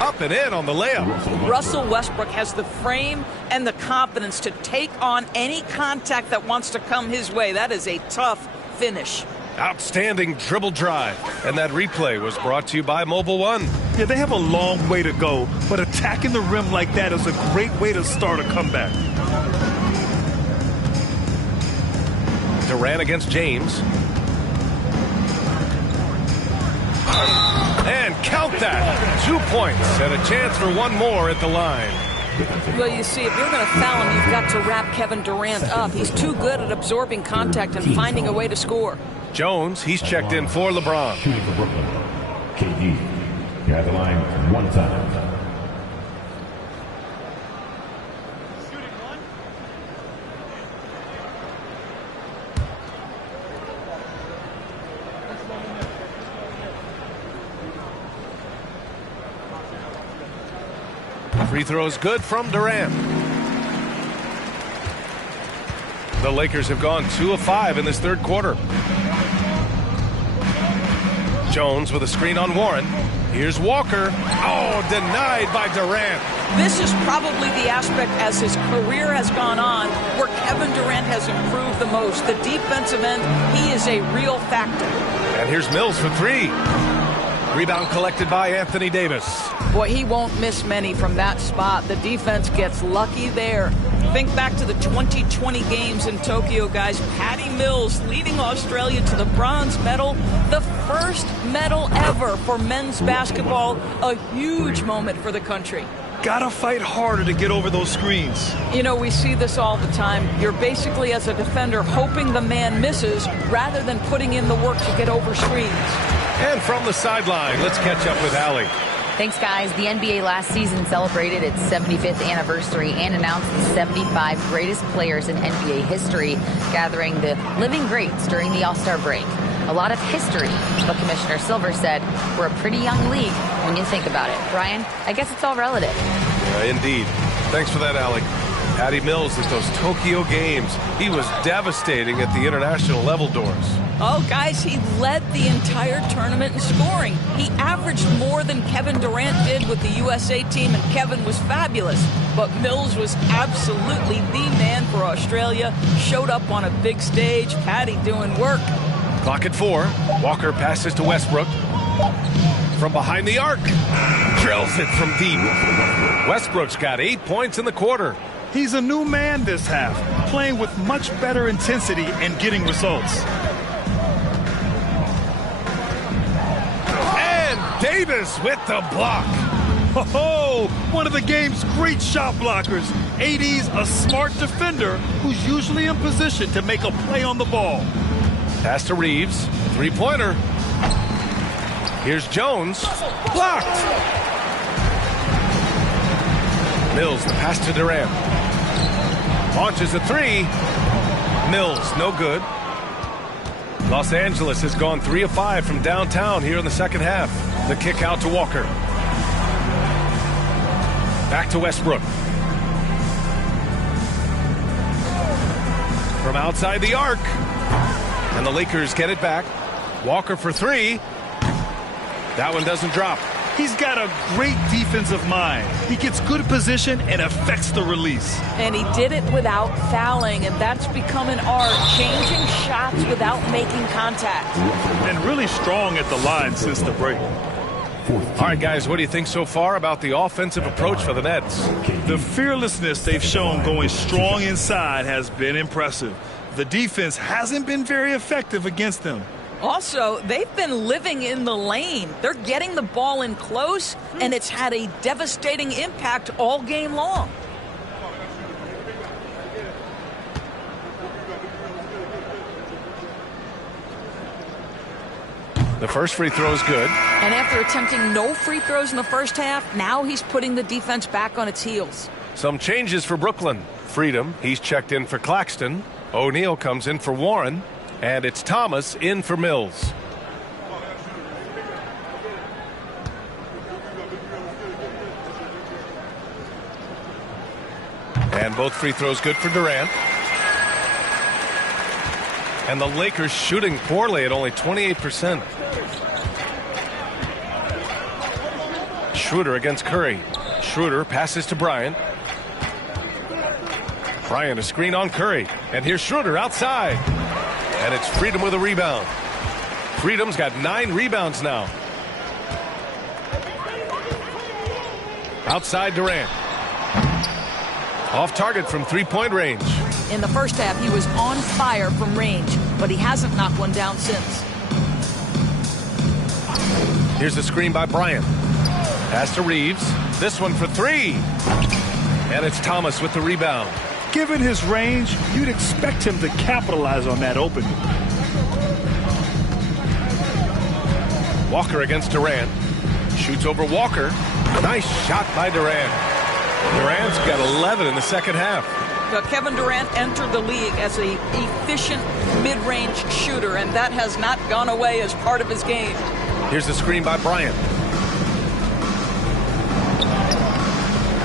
Up and in on the layup. Russell Westbrook has the frame and the confidence to take on any contact that wants to come his way. That is a tough finish. Outstanding dribble drive. And that replay was brought to you by Mobile One. Yeah, they have a long way to go, but attacking the rim like that is a great way to start a comeback. Durant against James. And count that. 2 points and a chance for 1 more at the line. Well, you see, if you're going to foul him, you've got to wrap Kevin Durant up. He's too good at absorbing contact and finding a way to score. Jones, he's checked in for LeBron. Shooting for Brooklyn. KD. You're at the line 1 time. Free throws good from Durant. The Lakers have gone 2 of 5 in this third quarter. Jones with a screen on Warren. Here's Walker. Oh, denied by Durant. This is probably the aspect as his career has gone on where Kevin Durant has improved the most. The defensive end, he is a real factor. And here's Mills for 3. Rebound collected by Anthony Davis. Boy, he won't miss many from that spot. The defense gets lucky there. Think back to the 2020 games in Tokyo, guys. Patty Mills leading Australia to the bronze medal, the first medal ever for men's basketball. A huge moment for the country. Gotta fight harder to get over those screens. You know, we see this all the time. You're basically, as a defender, hoping the man misses rather than putting in the work to get over screens. And from the sideline, let's catch up with Allie. Thanks, guys. The NBA last season celebrated its 75th anniversary and announced the 75 greatest players in NBA history, gathering the living greats during the All-Star break. A lot of history, but Commissioner Silver said we're a pretty young league when you think about it. Brian, I guess it's all relative. Yeah, indeed. Thanks for that, Alec. Patty Mills at those Tokyo games. He was devastating at the international level doors. Oh, guys, he led the entire tournament in scoring. He averaged more than Kevin Durant did with the USA team, and Kevin was fabulous. But Mills was absolutely the man for Australia. Showed up on a big stage. Patty doing work. Clock at 4. Walker passes to Westbrook. From behind the arc. Drills it from deep. Westbrook's got 8 points in the quarter. He's a new man this half, playing with much better intensity and getting results. And Davis with the block. Oh, one of the game's great shot blockers. AD's a smart defender who's usually in position to make a play on the ball. Pass to Reeves. Three-pointer. Here's Jones. Blocked. Mills, the pass to Durant. Launches a three. Mills, no good. Los Angeles has gone 3 of 5 from downtown here in the second half. The kick out to Walker. Back to Westbrook. From outside the arc. And the Lakers get it back. Walker for 3. That one doesn't drop. He's got a great defensive mind. He gets good position and affects the release. And he did it without fouling, and that's become an art, changing shots without making contact. And really strong at the line since the break. All right, guys, what do you think so far about the offensive approach for the Nets? The fearlessness they've shown going strong inside has been impressive. The defense hasn't been very effective against them. Also, they've been living in the lane. They're getting the ball in close, and it's had a devastating impact all game long. The first free throw is good. And after attempting no free throws in the first half, now he's putting the defense back on its heels. Some changes for Brooklyn. Freedom, he's checked in for Claxton. O'Neal comes in for Warren. And it's Thomas in for Mills. And both free throws good for Durant. And the Lakers shooting poorly at only 28%. Schroeder against Curry. Schroeder passes to Bryant. Bryant a screen on Curry. And here's Schroeder outside. And it's Freedom with a rebound. Freedom's got 9 rebounds now. Outside Durant. Off target from three-point range. In the first half, he was on fire from range, but he hasn't knocked one down since. Here's the screen by Bryant. Pass to Reeves. This one for 3. And it's Thomas with the rebound. Given his range, you'd expect him to capitalize on that opening. Walker against Durant. Shoots over Walker. Nice shot by Durant. Durant's got 11 in the second half. Kevin Durant entered the league as an efficient mid-range shooter, and that has not gone away as part of his game. Here's the screen by Bryant.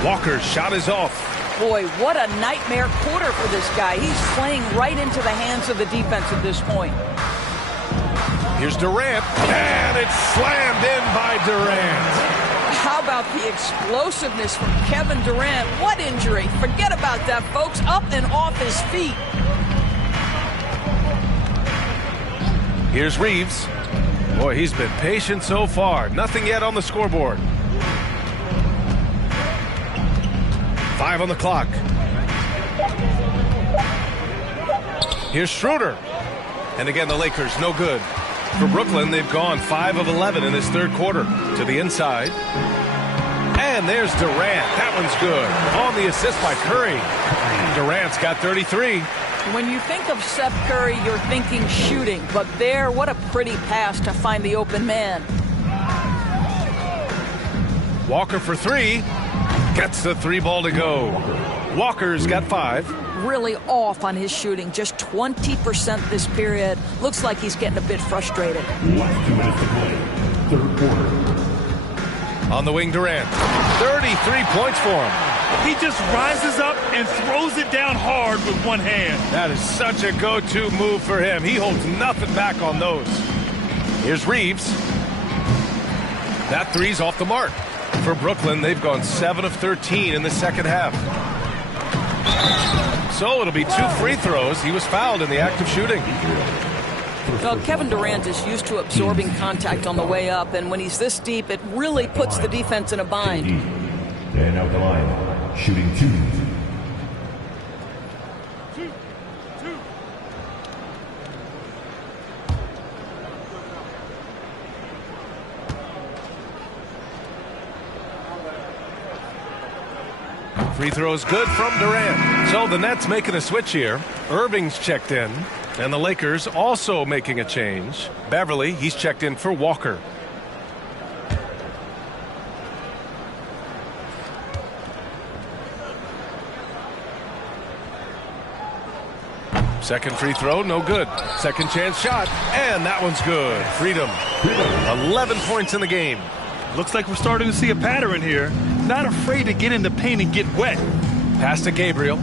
Walker's shot is off. Boy, what a nightmare quarter for this guy. He's playing right into the hands of the defense at this point. Here's Durant, and it's slammed in by Durant. How about the explosiveness from Kevin Durant? What injury? Forget about that, folks. Up and off his feet. Here's Reeves. Boy, he's been patient so far. Nothing yet on the scoreboard. 5 on the clock. Here's Schroeder. And again, the Lakers, no good. For Brooklyn, they've gone 5 of 11 in this third quarter. To the inside. And there's Durant. That one's good. On the assist by Curry. Durant's got 33. When you think of Seth Curry, you're thinking shooting. But there, what a pretty pass to find the open man. Walker for three. Gets the three ball to go. Walker's got 5. Really off on his shooting. Just 20% this period. Looks like he's getting a bit frustrated. Last 2 minutes to play. Third quarter. On the wing, Durant. 33 points for him. He just rises up and throws it down hard with one hand. That is such a go-to move for him. He holds nothing back on those. Here's Reeves. That three's off the mark. For Brooklyn, they've gone 7 of 13 in the second half. So it'll be 2 free throws. He was fouled in the act of shooting. Well, Kevin Durant is used to absorbing contact on the way up, and when he's this deep, it really puts the defense in a bind. And out the line, shooting 2. Free throws good from Durant. So the Nets making a switch here. Irving's checked in. And the Lakers also making a change. Beverly, he's checked in for Walker. Second free throw, no good. Second chance shot, and that one's good. Freedom. 11 points in the game. Looks like we're starting to see a pattern here. Not afraid to get in the paint and get wet. Pass to Gabriel.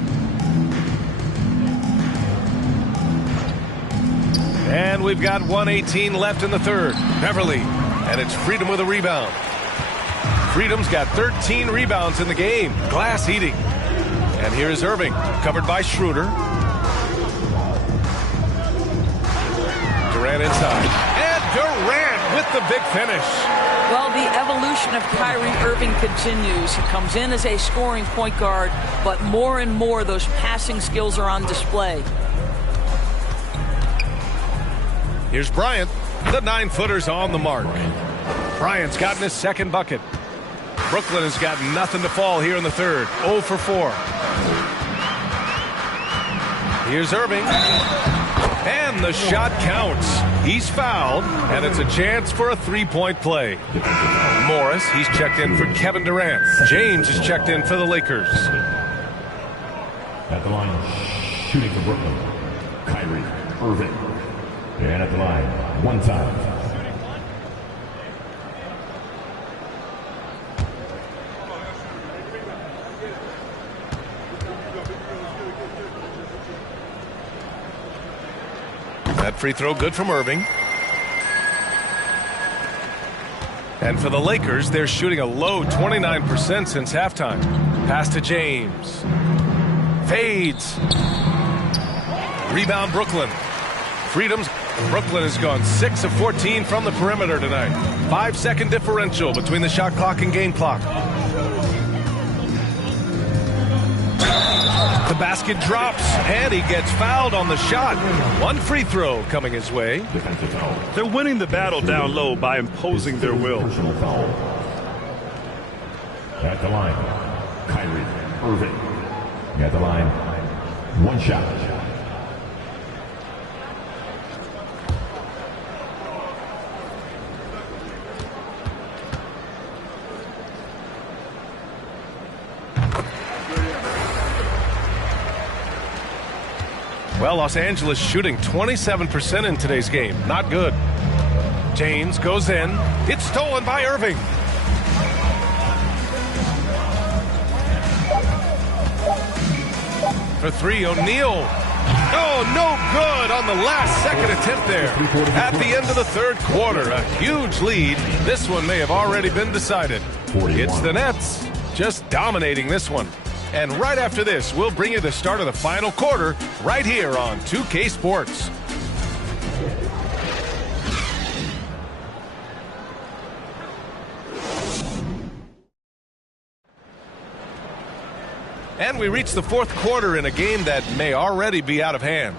And we've got 1:18 left in the third. Beverly, and it's Freedom with a rebound. Freedom's got 13 rebounds in the game. Glass eating. And here is Irving, covered by Schroeder. Durant inside. And Durant with the big finish. Well, the evolution of Kyrie Irving continues. He comes in as a scoring point guard, but more and more those passing skills are on display. Here's Bryant. The 9-footer's on the mark. Bryant's gotten his second bucket. Brooklyn has got nothing to fall here in the third. 0 for 4. Here's Irving. And the shot counts. He's fouled, and it's a chance for a three-point play. Morris, he's checked in for Kevin Durant. James is checked in for the Lakers. At the line, shooting for Brooklyn, Kyrie Irving. And at the line, one time. That free throw good from Irving. And for the Lakers, they're shooting a low 29% since halftime. Pass to James. Fades. Rebound Brooklyn. Brooklyn has gone 6 of 14 from the perimeter tonight. 5-second differential between the shot clock and game clock. The basket drops, and he gets fouled on the shot. One free throw coming his way. They're winning the battle down low by imposing their will. At the line, Kyrie Irving. At the line, one shot. Well, Los Angeles shooting 27% in today's game. Not good. James goes in. It's stolen by Irving. For three, O'Neal. Oh, no good on the last second attempt there. At the end of the third quarter, a huge lead. This one may have already been decided. It's the Nets just dominating this one. And right after this, we'll bring you the start of the final quarter right here on 2K Sports. And we reach the fourth quarter in a game that may already be out of hand.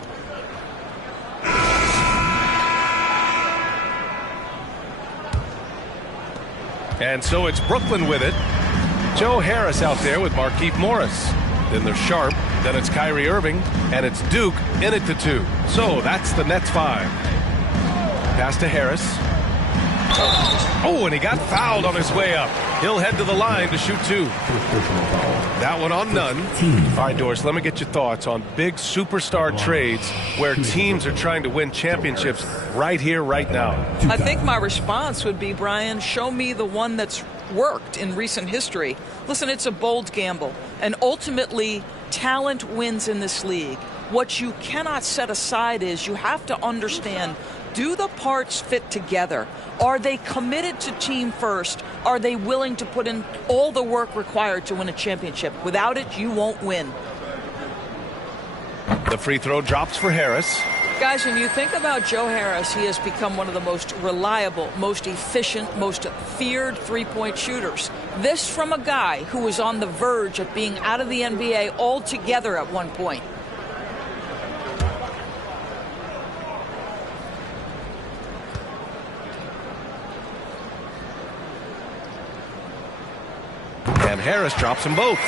And so it's Brooklyn with it. Joe Harris out there with Markieff Morris. Then there's Sharp. Then it's Kyrie Irving. And it's Duke in it to 2. So that's the Nets 5. Pass to Harris. Oh, and he got fouled on his way up. He'll head to the line to shoot 2. That one on none. All right, Doris, let me get your thoughts on big superstar trades where teams are trying to win championships right here, right now. I think my response would be, Brian, show me the one that's worked in recent history. Listen, it's a bold gamble, and ultimately talent wins in this league. What you cannot set aside is you have to understand, do the parts fit together? Are they committed to team first? Are they willing to put in all the work required to win a championship? Without it, you won't win. The free throw drops for Harris. Guys, when you think about Joe Harris, he has become one of the most reliable, most efficient, most feared three-point shooters. This from a guy who was on the verge of being out of the NBA altogether at one point. And Harris drops them both.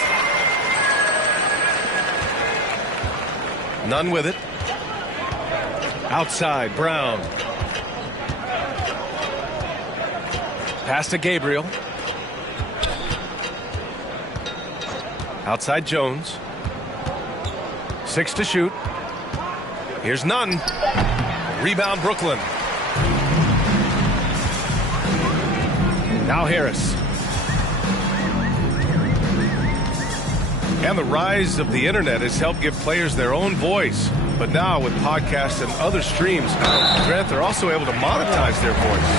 None with it. Outside, Brown. Pass to Gabriel. Outside, Jones. 6 to shoot. Here's none. Rebound, Brooklyn. Now Harris. And the rise of the internet has helped give players their own voice. But now with podcasts and other streams, Grant, they're also able to monetize their voice.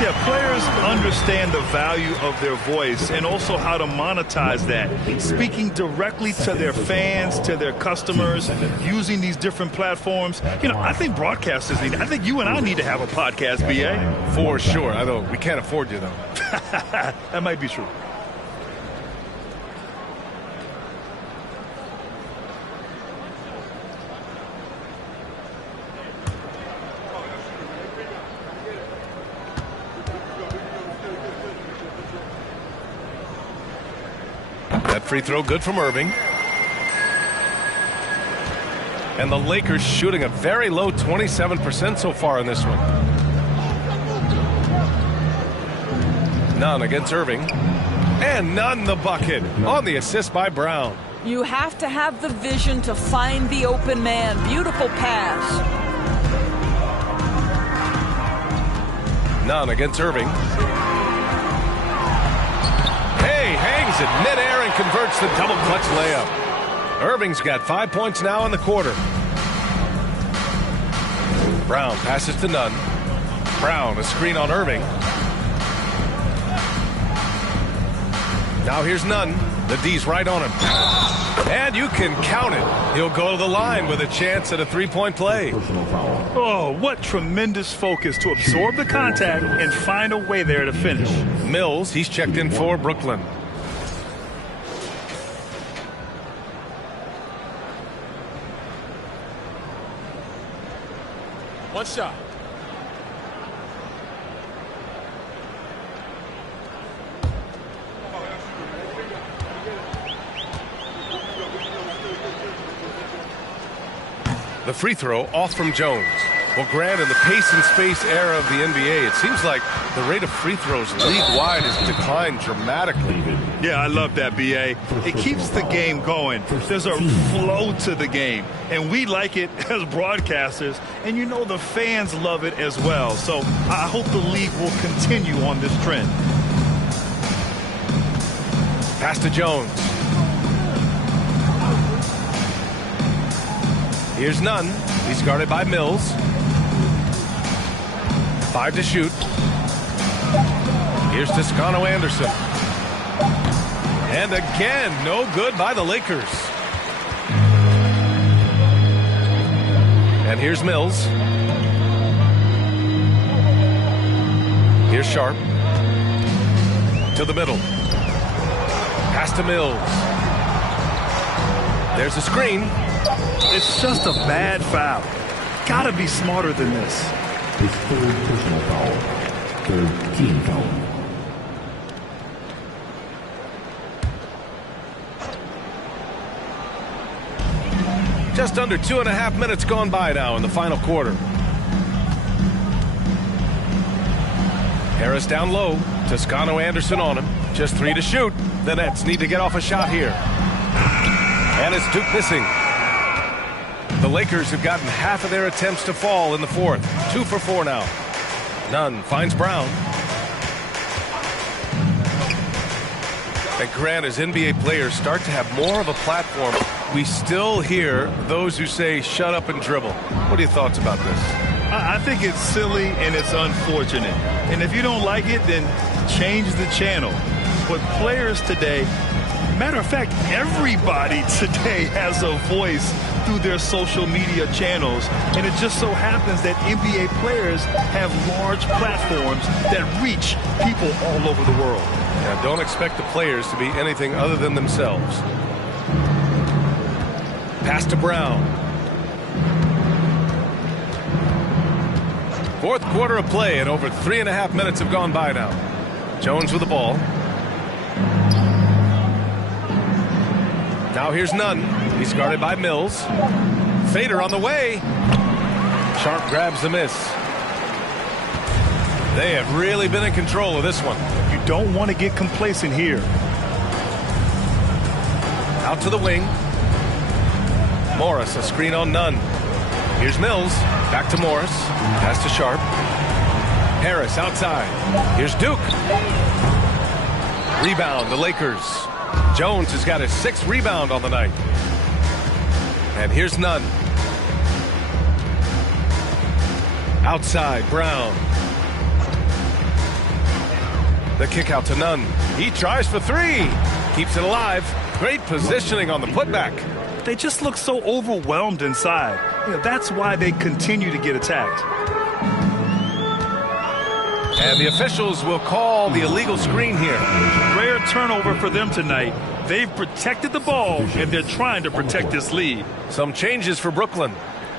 Yeah, players understand the value of their voice and also how to monetize that. Speaking directly to their fans, to their customers, using these different platforms. You know, I think broadcasters need, I think you and I need to have a podcast, BA. For sure. I know we can't afford you, though. That might be true. That free throw good from Irving. And the Lakers shooting a very low 27% so far in this one. None against Irving. And none the bucket on the assist by Brown. You have to have the vision to find the open man. Beautiful pass. None against Irving. Hangs it midair and converts the double clutch layup. Irving's got 5 points now in the quarter. Brown passes to Nunn. Brown, a screen on Irving. Now here's Nunn. The D's right on him. And you can count it. He'll go to the line with a chance at a three-point play. Oh, what tremendous focus to absorb the contact and find a way there to finish. Mills, he's checked in for Brooklyn. One shot. The free throw off from Jones. Well, Grant, in the pace and space era of the NBA, it seems like the rate of free throws league-wide has declined dramatically. Yeah, I love that, B.A. It keeps the game going. There's a flow to the game, and we like it as broadcasters, and you know the fans love it as well. So I hope the league will continue on this trend. Pass to Jones. Here's Nunn. He's guarded by Mills. 5 to shoot. Here's Toscano Anderson. And again, no good by the Lakers. And here's Mills. Here's Sharp. To the middle. Pass to Mills. There's a screen. It's just a bad foul. Gotta be smarter than this. His third personal foul. Third team foul. Just under 2.5 minutes gone by now in the final quarter. Harris down low. Toscano Anderson on him. Just 3 to shoot. The Nets need to get off a shot here. And it's Duke missing. The Lakers have gotten half of their attempts to fall in the fourth. 2 for 4 now. Nunn finds Brown. And Grant, as NBA players start to have more of a platform, we still hear those who say shut up and dribble. What are your thoughts about this? I think it's silly and it's unfortunate. And if you don't like it, then change the channel. But players today, matter of fact, everybody today has a voice through their social media channels. And it just so happens that NBA players have large platforms that reach people all over the world. Now, don't expect the players to be anything other than themselves. Pass to Brown. Fourth quarter of play, and over 3.5 minutes have gone by now. Jones with the ball. Now here's Nunn. He's guarded by Mills. Fader on the way. Sharp grabs the miss. They have really been in control of this one. You don't want to get complacent here. Out to the wing. Morris, a screen on Nunn. Here's Mills. Back to Morris. Pass to Sharp. Harris outside. Here's Duke. Rebound, the Lakers. Jones has got his 6th rebound on the night. And here's Nunn. Outside, Brown. The kick out to Nunn. He tries for 3. Keeps it alive. Great positioning on the putback. They just look so overwhelmed inside. That's why they continue to get attacked. And the officials will call the illegal screen here. Rare turnover for them tonight. They've protected the ball, and they're trying to protect this lead. Some changes for Brooklyn.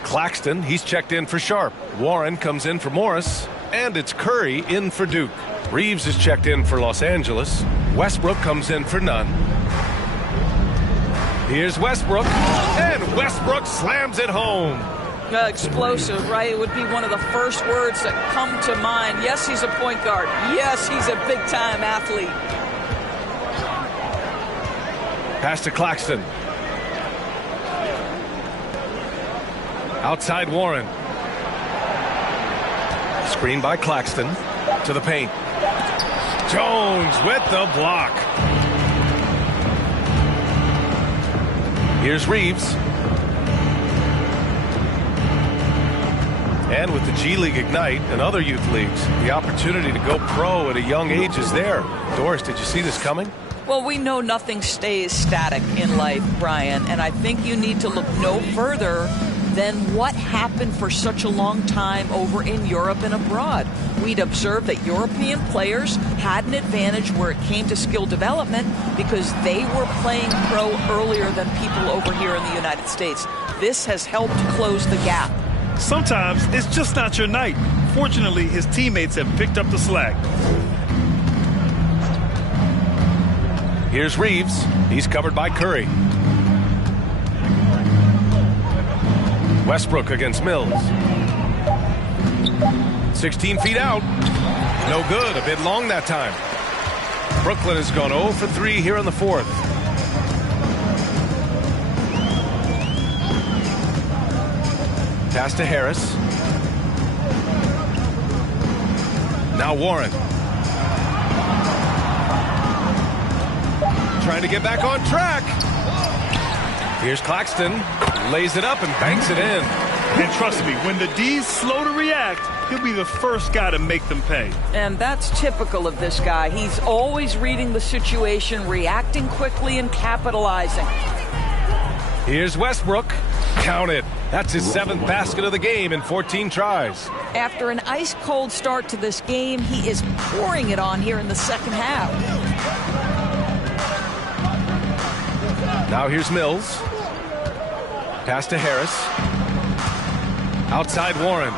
Claxton, he's checked in for Sharp. Warren comes in for Morris. And it's Curry in for Duke. Reeves is checked in for Los Angeles. Westbrook comes in for Nunn. Here's Westbrook, and Westbrook slams it home. Explosive, right? It would be one of the first words that come to mind. Yes, he's a point guard. Yes, he's a big-time athlete. Pass to Claxton. Outside Warren. Screen by Claxton. To the paint. Jones with the block. Here's Reeves. And with the G League Ignite and other youth leagues, the opportunity to go pro at a young age is there. Doris, did you see this coming? Well, we know nothing stays static in life, Brian, and I think you need to look no further than what happened for such a long time over in Europe and abroad. We'd observed that European players had an advantage where it came to skill development because they were playing pro earlier than people over here in the United States. This has helped close the gap. Sometimes it's just not your night. Fortunately, his teammates have picked up the slack. Here's Reeves. He's covered by Curry. Westbrook against Mills. 16 feet out. No good. A bit long that time. Brooklyn has gone 0 for 3 here in the fourth. Pass to Harris. Now Warren. Trying to get back on track. Here's Claxton. Lays it up and banks it in. And trust me, when the D's slow to react, he'll be the first guy to make them pay. And that's typical of this guy. He's always reading the situation, reacting quickly, and capitalizing. Here's Westbrook. Count it. That's his 7th basket of the game in 14 tries. After an ice-cold start to this game, he is pouring it on here in the second half. Now here's Mills. Pass to Harris. Outside Warren.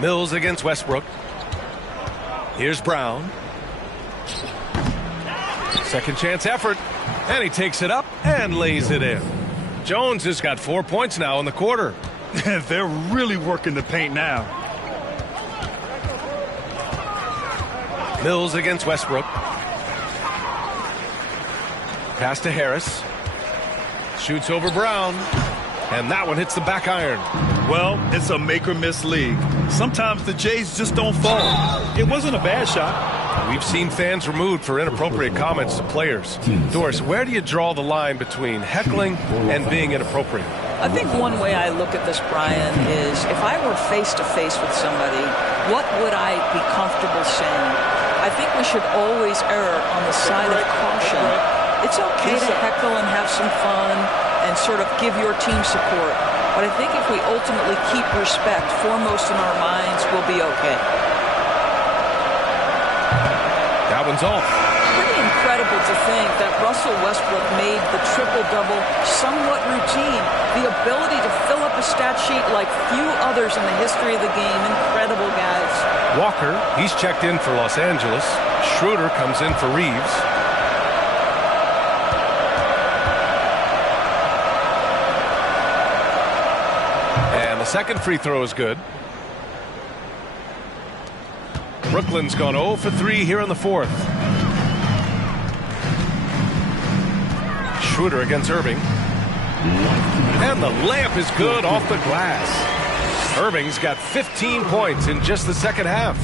Mills against Westbrook. Here's Brown. Second chance effort. And he takes it up and lays it in. Jones has got 4 points now in the quarter. They're really working the paint now. Mills against Westbrook. Pass to Harris. Shoots over Brown. And that one hits the back iron. Well, it's a make-or-miss league. Sometimes the Jays just don't fall. It wasn't a bad shot. We've seen fans removed for inappropriate comments to players. Doris, where do you draw the line between heckling and being inappropriate? I think one way I look at this, Brian, is if I were face-to-face with somebody, what would I be comfortable saying? I think we should always err on the side of caution. It's okay to heckle and have some fun and sort of give your team support. But I think if we ultimately keep respect foremost in our minds, we'll be okay. That one's off. Pretty incredible to think that Russell Westbrook made the triple-double somewhat routine. The ability to fill up a stat sheet like few others in the history of the game. Incredible, guys. Walker, he's checked in for Los Angeles. Schroeder comes in for Reeves. And the second free throw is good. Brooklyn's gone 0 for 3 here in the fourth. Schroeder against Irving. And the layup is good off the glass. Irving's got 15 points in just the second half.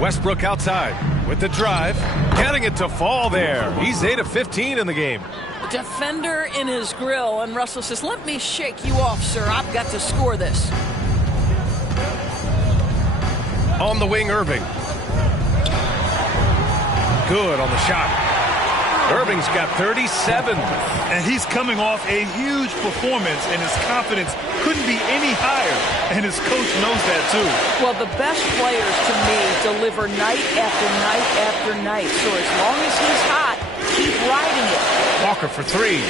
Westbrook outside with the drive. Getting it to fall there. He's 8 of 15 in the game. Defender in his grill, and Russell says, "Let me shake you off, sir. I've got to score this." On the wing, Irving. Good on the shot. Irving's got 37. And he's coming off a huge performance, and his confidence couldn't be any higher. And his coach knows that, too. Well, the best players, to me, deliver night after night after night. So as long as he's hot, keep riding it. Walker for 3.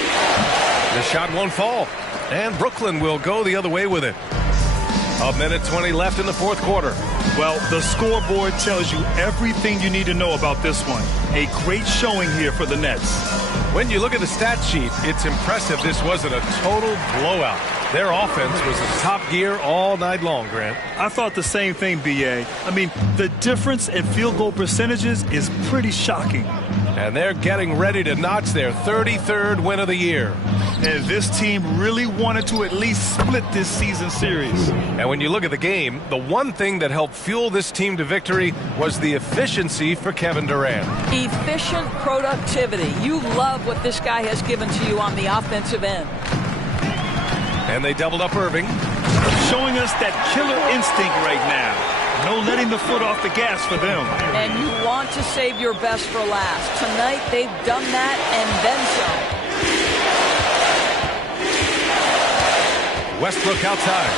The shot won't fall. And Brooklyn will go the other way with it. 1:20 left in the fourth quarter. Well, the scoreboard tells you everything you need to know about this one. A great showing here for the Nets. When you look at the stat sheet, it's impressive this wasn't a total blowout. Their offense was in top gear all night long, Grant. I thought the same thing, B.A. I mean, the difference in field goal percentages is pretty shocking. And they're getting ready to notch their 33rd win of the year. And this team really wanted to at least split this season series. And when you look at the game, the one thing that helped fuel this team to victory was the efficiency for Kevin Durant. Efficient productivity. You love what this guy has given to you on the offensive end. And they doubled up Irving. Showing us that killer instinct right now. No letting the foot off the gas for them. And you want to save your best for last. Tonight they've done that and then some. Westbrook outside.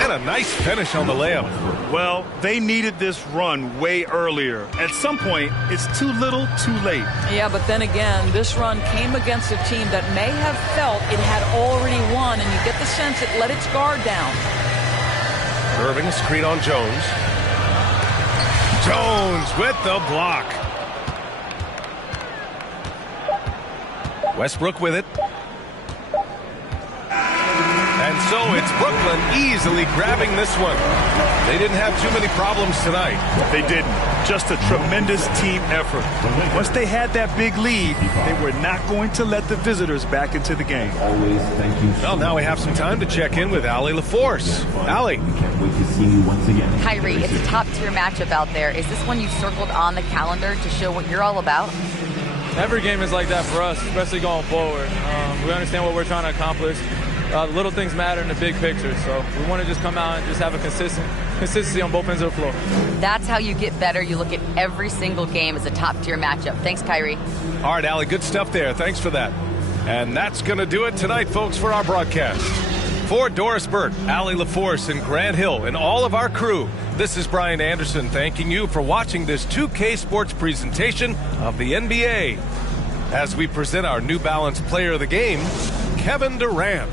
And a nice finish on the layup. Well, they needed this run way earlier. At some point, it's too little, too late. Yeah, but then again, this run came against a team that may have felt it had already won, and you get the sense it let its guard down. Irving screen on Jones. Jones with the block. Westbrook with it. And so it's Brooklyn easily grabbing this one. They didn't have too many problems tonight. They didn't. Just a tremendous team effort. Once they had that big lead, they were not going to let the visitors back into the game. Always thank you. Well, now we have some time to check in with Allie LaForce. Allie. Can't wait to see you once again. Kyrie, it's a top-tier matchup out there. Is this one you've circled on the calendar to show what you're all about? Every game is like that for us, especially going forward. We understand what we're trying to accomplish. Little things matter in the big picture, so we want to just come out and just have a consistency on both ends of the floor. That's how you get better. You look at every single game as a top-tier matchup. Thanks, Kyrie. All right, Allie, good stuff there. Thanks for that. And that's going to do it tonight, folks, for our broadcast. For Doris Burke, Allie LaForce, and Grant Hill, and all of our crew, this is Brian Anderson thanking you for watching this 2K Sports presentation of the NBA. As we present our New Balance Player of the Game, Kevin Durant.